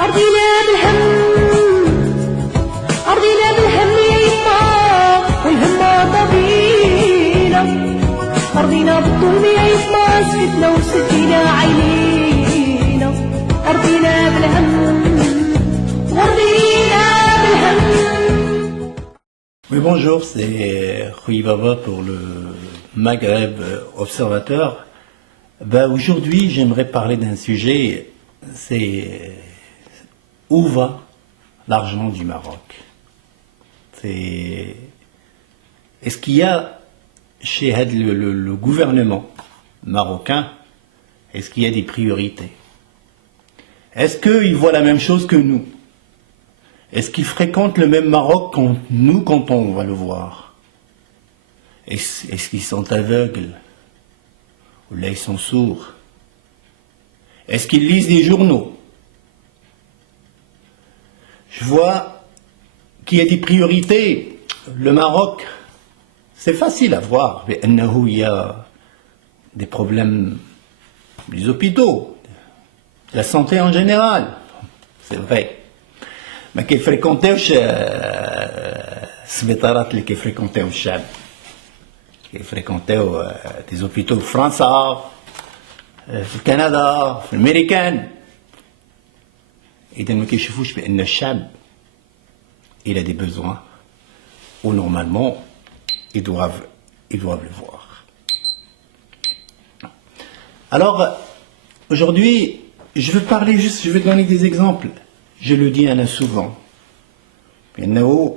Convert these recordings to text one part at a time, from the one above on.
أرضينا بالهم أرضينا بالهم يا يما والهمة طبينا أرضينا بالظلم يا يما سكتنا وسكينا عينينا أرضينا بالهم وأرضينا بالهم. Oui, bonjour, c'est Rui Baba pour le Maghreb Observateur. Aujourd'hui, j'aimerais parler d'un sujet, c'est où va l'argent du Maroc? Est-ce qu'il y a chez le gouvernement marocain, est-ce qu'il y a des priorités? Est-ce qu'il voit la même chose que nous? Est-ce qu'ils fréquentent le même Maroc que nous quand on va le voir? Est-ce qu'ils sont aveugles? Ou là ils sont sourds? Est-ce qu'ils lisent des journaux? Je vois qu'il y a des priorités. Le Maroc, c'est facile à voir. Mais il y a des problèmes des hôpitaux, de la santé en général. C'est vrai. ما كيفريكونتيوش السبيطارات اللي كيفريكونتيو الشعب كيفريكونتيو دي زوبيتو في فرنسا في كندا في الامريكان اذا ما كيشوفوش بان الشعب il a des besoins où normalement ils doivent le voir. Alors aujourd'hui je vais donner des exemples. Je le dis souvent. بأنه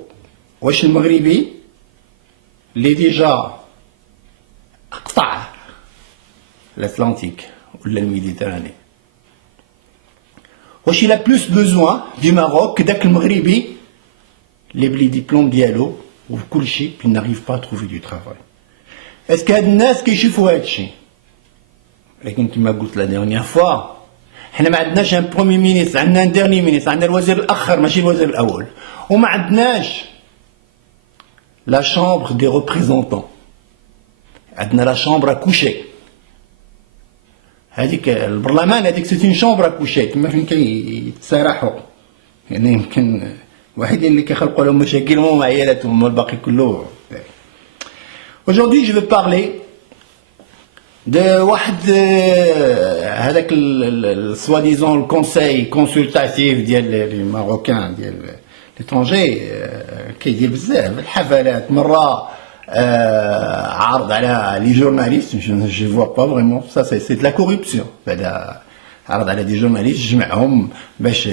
واش المغربي اللي ديجا قطع l'Atlantique ولا الميديتراني واش il a plus besoin du Maroc que داك المغربي اللي بلي ديبلوم ديالو وكل شيء il n'arrive pas à trouver du travail. Est-ce que هاد الناس كيشوفوا هاد الشيء؟ لكن كما قلت la dernière fois حنا ما عندناش ان برومي مينيستر، عندنا ان ديرني مينيستر، عندنا الوزير الاخر ماشي الوزير الاول، وما عندناش لا شامبر دي ريبريزونطون، عندنا لا شامبر ا كوشي. هذيك البرلمان هذيك سيت اون شامبر ا كوشي كما فين كيتسارحوا، يعني يمكن الوحيدين اللي كيخلقوا لهم مشاكل هما عيالاتهم والباقي كله. Aujourd'hui je vais parler de واحد هذاك soi-disant le conseil consultatif ديال لي ماروكان ديال l'étranger كيدير بزاف الحفلات مره عرض على لي جورناليست je vois pas vraiment ça c'est de la corruption. هذا عرض على دي جورناليست جمعهم باش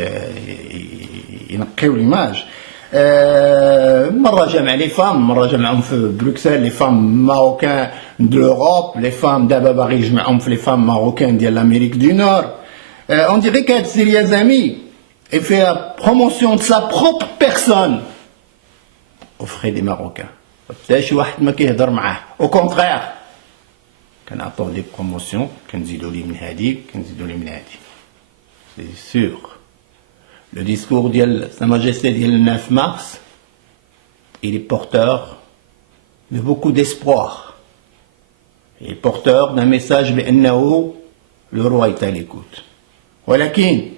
ينقيو ليماج. مرة جمع les femmes, مرة جمعهم في بروكسل les femmes marocaines de l'Europe, les femmes d'Abba Barry جمعهم في les femmes marocaines de l'Amérique du Nord. On dirait qu'Ad Zami et fait la promotion de sa propre personne aux frais des Marocains. شي واحد ما كيهضر معاه. Au contraire, كنعطوه des promotions, كنزيدوا ليه من هادي, كنزيدوا ليه من هادي. C'est sûr. Le discours de Sa Majesté du 9 mars, il est porteur de beaucoup d'espoir. Il est porteur d'un message بأنه le roi est à l'écoute. ولكن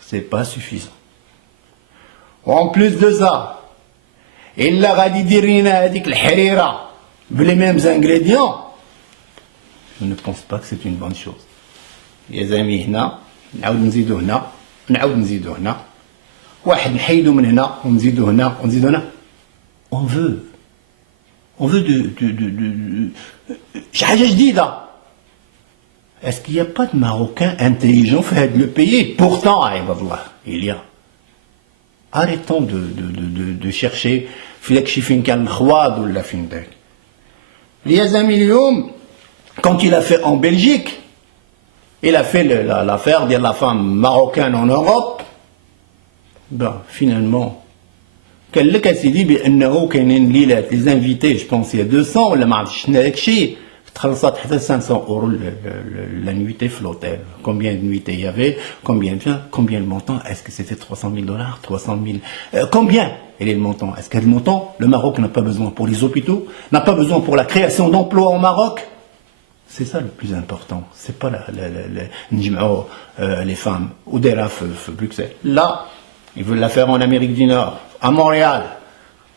c'est pas suffisant. En plus de ça, il غادي يدير لنا هذيك الحريرة بلي mêmes ingrédients. Je ne pense pas que c'est une bonne chose. يا زعمي هنا نعاود نزيدو هنا نعاود نزيدو هنا واحد نحيدو من هنا ونزيدو هنا ونزيدو هنا. On veut شي حاجة جديدة. Est-ce qu'il n'y a pas de Marocains intelligents في هذا le pays? Pourtant, عباد الله, il y a. Arrêtons de chercher فيك شي فين كان الخواض ولا فين داك. يا زميلي اليوم quand il a fait en Belgique, il a fait l'affaire de la femme marocaine en Europe. Ben, finalement, قال لك اسيدي بانه كاينين ليلات لي زانفيتي جو بونس يا 200 ولا ما عرفتش شنو هذاك الشيء تخلصات حتى 500 اورو la nuitée في l'hôtel. Combien de nuitées il y avait, combien le montant, est-ce que c'était 300 000 dollars, 300 000 combien est le montant? Est-ce que le montant, le Maroc n'a pas besoin pour les hôpitaux, n'a pas besoin pour la création d'emplois au Maroc? C'est ça le plus important. C'est pas les femmes ou des rafs Bruxelles. Là, ils veulent la faire en Amérique du Nord, à Montréal.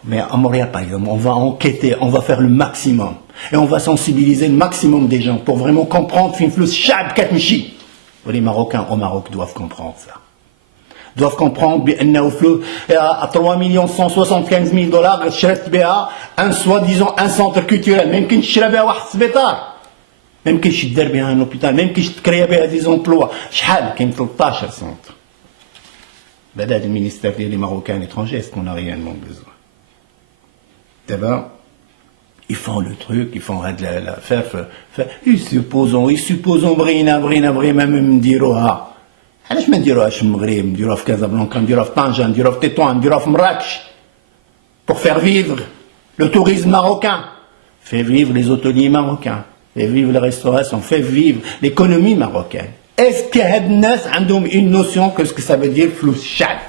Mais à Montréal, par exemple, on va enquêter, on va faire le maximum. Et on va sensibiliser le maximum des gens pour vraiment comprendre les Marocains au Maroc doivent comprendre ça. Doivent comprendre à 3 175 000 dollars, soi-disant un centre culturel. Même qu'il y ait même qu'il y ait un hôpital, même qu'il y ait des emplois. Il y a 13 centres. Le ministère des Marocains à l'étranger, est-ce qu'on a réellement besoin? D'abord, ils font le truc, ils font l'affaire. Ils supposons même نديروها. علاش ما نديروهاش في المغرب، نديروها في كازابلانكا، نديروها في طنجة، نديروها في تطوان، نديروها في مراكش. Pour faire vivre le tourisme marocain, faire vivre les hôteliers marocains, faire vivre la restauration, faire vivre l'économie marocaine. Est-ce que هاد الناس عندهم une notion que ce que ça veut dire فلوس الشعب؟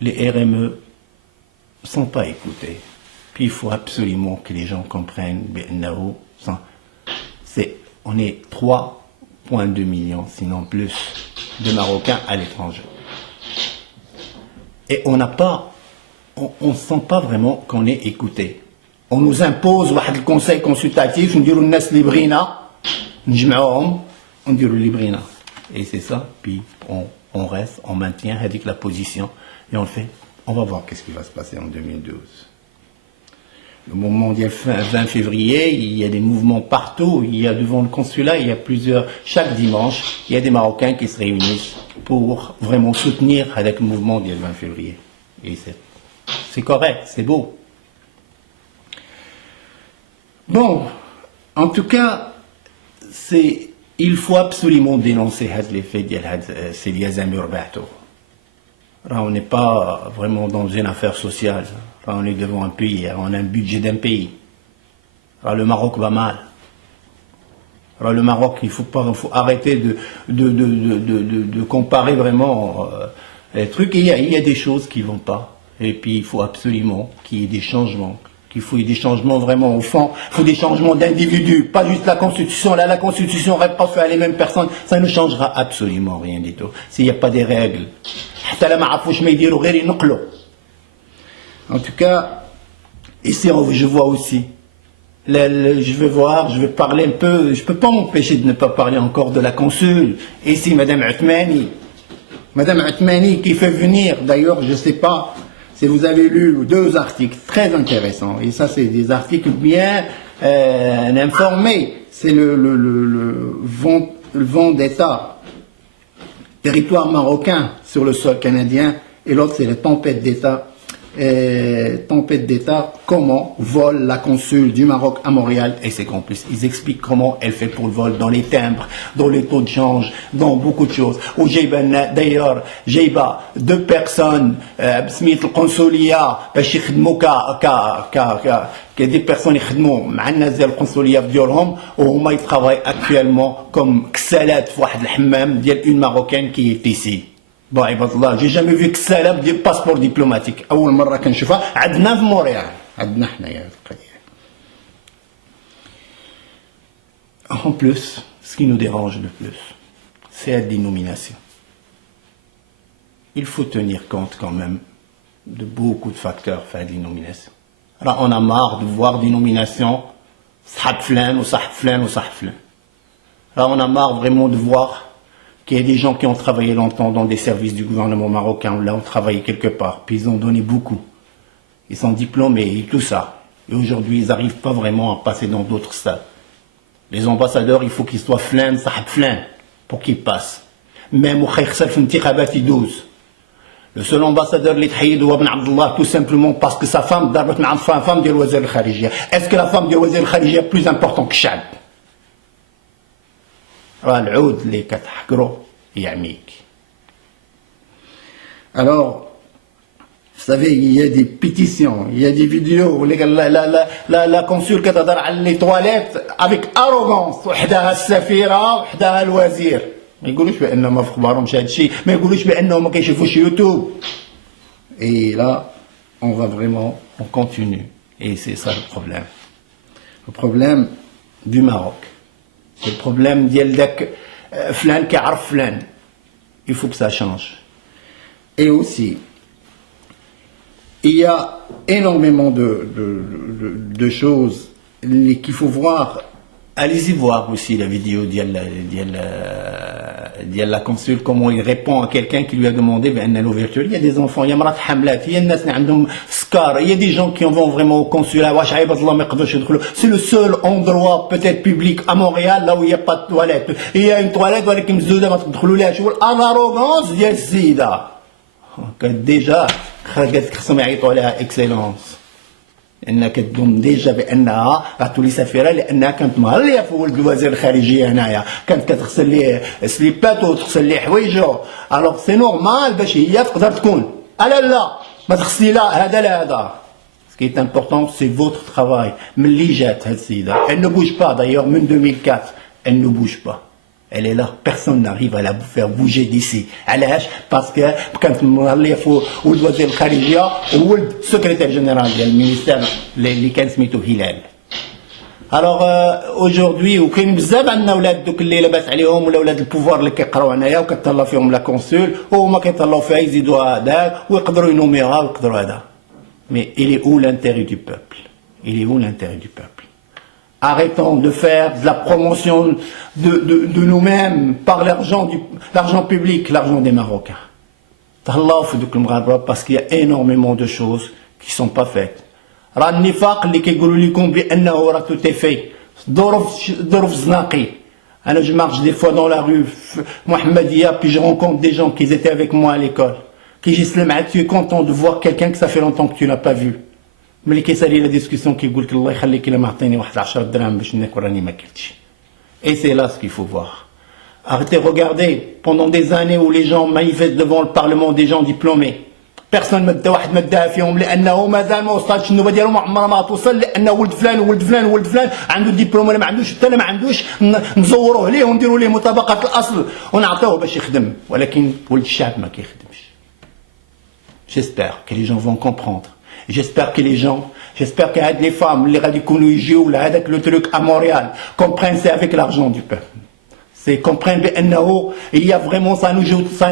Les RME ne sont pas écoutés. Puis il faut absolument que les gens comprennent on est 3,2 millions, sinon plus, de Marocains à l'étranger. Et on ne sent pas vraiment qu'on est écouté. On nous impose le conseil consultatif, on dit aux gens librina, on dit librina. Et c'est ça, puis on reste, on maintient avec la position. Et on le fait, on va voir qu'est-ce qui va se passer en 2012. Le mouvement mondial 20 février, il y a des mouvements partout, il y a devant le consulat, il y a chaque dimanche, il y a des Marocains qui se réunissent pour vraiment soutenir avec le mouvement mondial 20 février. Et c'est correct, c'est beau. Bon, en tout cas, il faut absolument dénoncer les faits de ces Yazamur Bato. On n'est pas vraiment dans une affaire sociale. On est devant un pays, on a un budget d'un pays. Le Maroc va mal. Le Maroc, il faut arrêter de comparer vraiment les trucs. Il y a des choses qui ne vont pas. Et puis il faut absolument qu'il y ait des changements. Qu'il faut des changements vraiment au fond. Il faut des changements d'individus, pas juste la Constitution. Là, la Constitution reste pas faite à les mêmes personnes. Ça ne changera absolument rien du tout. S'il n'y a pas des règles. En tout cas, ici je vois aussi, je vais parler un peu, je ne peux pas m'empêcher de ne pas parler encore de la consul. Ici, Madame Othmani qui fait venir, d'ailleurs, je ne sais pas si vous avez lu 2 articles très intéressants, et ça c'est des articles bien informés, c'est le vent d'État, territoire marocain sur le sol canadien, et l'autre c'est la tempête d'État. Comment vole la consul du Maroc à Montréal et ses complices. Ils expliquent comment elle fait pour le vol, dans les timbres, dans les taux de change, dans beaucoup de choses. D'ailleurs, j'ai 2 personnes, بسمية القنصلية باش يخدموا des personnes يخدموا مع الناس ديال القنصلية ديالهم وهما يترافاي actuellement comme كسالات في واحد الحمام ديال une marocaine qui est ici. Bon, ibadallah, j'ai jamais vu que ça des passeports diplomatiques. أول مرة كنشوفها عندنا في مونريال. عندنا حنايا القضية. En plus, ce qui nous dérange le plus, c'est la dénomination. Il faut tenir compte quand même de beaucoup de facteurs faire la dénomination. Alors on a marre de voir des nominations صحاب فلان وصاحب فلان وصاحب فلان. Alors on a marre vraiment de voir qu'il y a des gens qui ont travaillé longtemps dans des services du gouvernement marocain, là ont travaillé quelque part, puis ils ont donné beaucoup. Ils sont diplômés et tout ça. Et aujourd'hui, ils n'arrivent pas vraiment à passer dans d'autres stades. Les ambassadeurs, il faut qu'ils soient flan, sahab flan, pour qu'ils passent. Même au Khaïkhsal Fintirabat 12. Le seul ambassadeur, l'Ithaïd ou Ibn Abdullah, tout simplement parce que sa femme, d'abord, une femme de l'Ouazir al-Kharijia. Est-ce que la femme de l'Ouazir al-Kharijia est plus importante que Chad? العود اللي كتحكرو يعميك. Alors, vous savez, il y a des pétitions, il y a des vidéos, la consul كتهضر على les toilettes avec arrogance, وحدها السفيرة وحدها الوزير. ما يقولوش بأنهم ما في أخبارهمش هذا الشيء، ما يقولوش بأنهم ما كيشوفوش يوتيوب. Et là, on va vraiment, on continue. Et c'est ça le problème. Le problème du Maroc. C'est le problème ديال داك فلان كيعرف فلان. Il faut que ça change. Et aussi, il y a énormément de choses qu'il faut voir. Allez-y voir aussi la vidéo ديال la consul, comment il répond à quelqu'un qui lui a demandé l'ouverture. Il y a des enfants, il y a مرات حملات, il y a الناس اللي عندهم سكار, il y a des gens qui en vont vraiment au consulat. واش عيبة الله ما يقدروش يدخلوا. C'est le seul endroit peut-être public à Montréal là où il n'y a pas de toilette. Il y a une toilette ولكن مسدودة ما تدخلوا لها. شوف l'arrogance ديال السيدة. déjà خصهم يعيطوا عليها اكسلونس. انك تقوم ديجا بانها عطوا لي سفيره لانها كانت مهليه في ولد الوزير الخارجيه هنايا، كانت كتغسل ليه سليبات وتغسل ليه حوايجو. الوغ سي نورمال باش هي تقدر تكون لا ما تغسلي لا هذا لا هذا. Ce qui est important, c'est votre travail. ملي جات هاد السيده elle ne bouge pas d'ailleurs من 2004 elle ne bouge pas. Elle est là, personne n'arrive à la faire bouger d'ici. علاش؟ باسكو كانت مهليه في ولد الوزير الخارجيه وولد السكرتير جينيرال ديال المينيستير اللي كان سميتو هلال. الوغ اوجوردي وكاين بزاف عندنا ولاد دوك اللي لاباس عليهم ولا ولاد البوفوار اللي كيقراو هنايا وكتهلا فيهم لا كونسول وهما كيتهلاو فيها يزيدوها هذاك ويقدروا ينوميوها ويقدروا هذا. مي il est où l'intérêt du peuple? Il est où l'intérêt du peuple? Arrêtons de faire de la promotion de nous-mêmes par l'argent public, l'argent des Marocains. Parce qu'il y a énormément de choses qui ne sont pas faites. النفاق اللي كيقولوا لكم بأنه راه tout est fait. ظروف زناقي. Je marche des fois dans la rue Mohammedia puis je rencontre des gens qui étaient avec moi à l'école. Qui disent tu es content de voir quelqu'un que ça fait longtemps que tu n'as pas vu. ملي كيسالي لا ديسكسيون كيقول لك الله يخليك الا ما عطيني واحد 10 دراهم باش ناكل راني ما كلتش. Et c'est là ce qu'il faut voir. Arrêtez, regardez, pendant des années où les gens manifestent devant le Parlement, des gens diplômés. Personne ما دا واحد ما داها فيهم لانه مازال ما وصلش النوبه ديالهم عمرها ما توصل لانه ولد فلان وولد فلان وولد فلان عنده ديبلوم ولا ما عندوش حتى ما عندوش نزوروه ليه ونديروا ليه مطابقه الاصل ونعطيوه باش يخدم ولكن ولد الشعب ما كيخدمش. J'espère que les gens vont comprendre. J'espère que les gens, j'espère que les femmes, les radicaux avec le truc à Montréal, comprennent c'est avec l'argent du peuple. C'est comprennent il y a vraiment, ça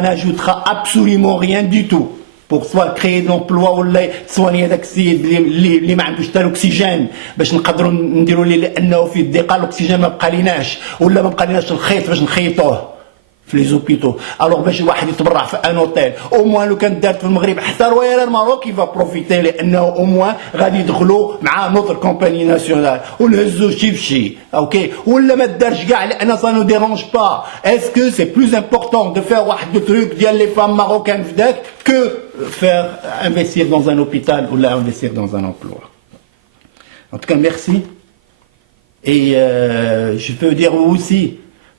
n'ajoutera absolument rien du tout. Pour soit créer de l'emploi ou soigner l'oxygène, اللي ما عندوش حتى الاكسجين باش نقدروا نديروا ليه لانه في الضيقه الاكسجين ما بقاليناش ولا ما بقاليناش الخيط باش نخيطوه في لي زوبيتو. الوغ باش واحد يتبرع في ان اوتيل او موان لو كانت دارت في المغرب حتى رويال الماروك يفا بروفيتي لانه او موان غادي يدخلوا مع نوتر كومباني ناسيونال ونهزو شي بشي اوكي ولا ما دارش كاع لان سا نو ديرونج با. اسكو سي بلوز امبورطون دو فير واحد دو تروك ديال لي فام ماروكان في داك كو faire investir dans un hôpital ou là investir dans un emploi. En tout cas, merci. Et je peux dire aussi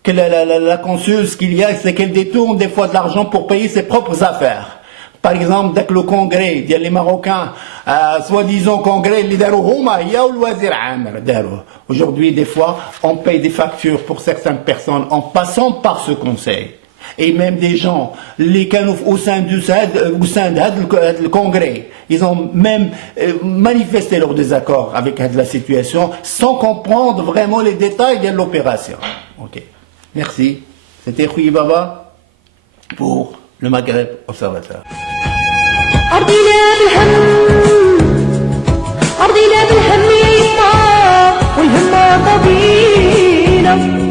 que la consul, ce qu'il y a, c'est qu'elle détourne des fois de l'argent pour payer ses propres affaires. Par exemple, dès que le congrès, il y a les Marocains, soi-disant congrès, les darouhouma, il y a le wazir Amr, aujourd'hui, des fois, on paye des factures pour certaines personnes en passant par ce conseil. Et même des gens, les canoufs au sein du congrès, ils ont même manifesté leur désaccord avec la situation sans comprendre vraiment les détails de l'opération. Ok. Merci. C'était Khouyi Baba pour le Maghreb Observateur. أرضينا بالهم يا يما والهم طبينا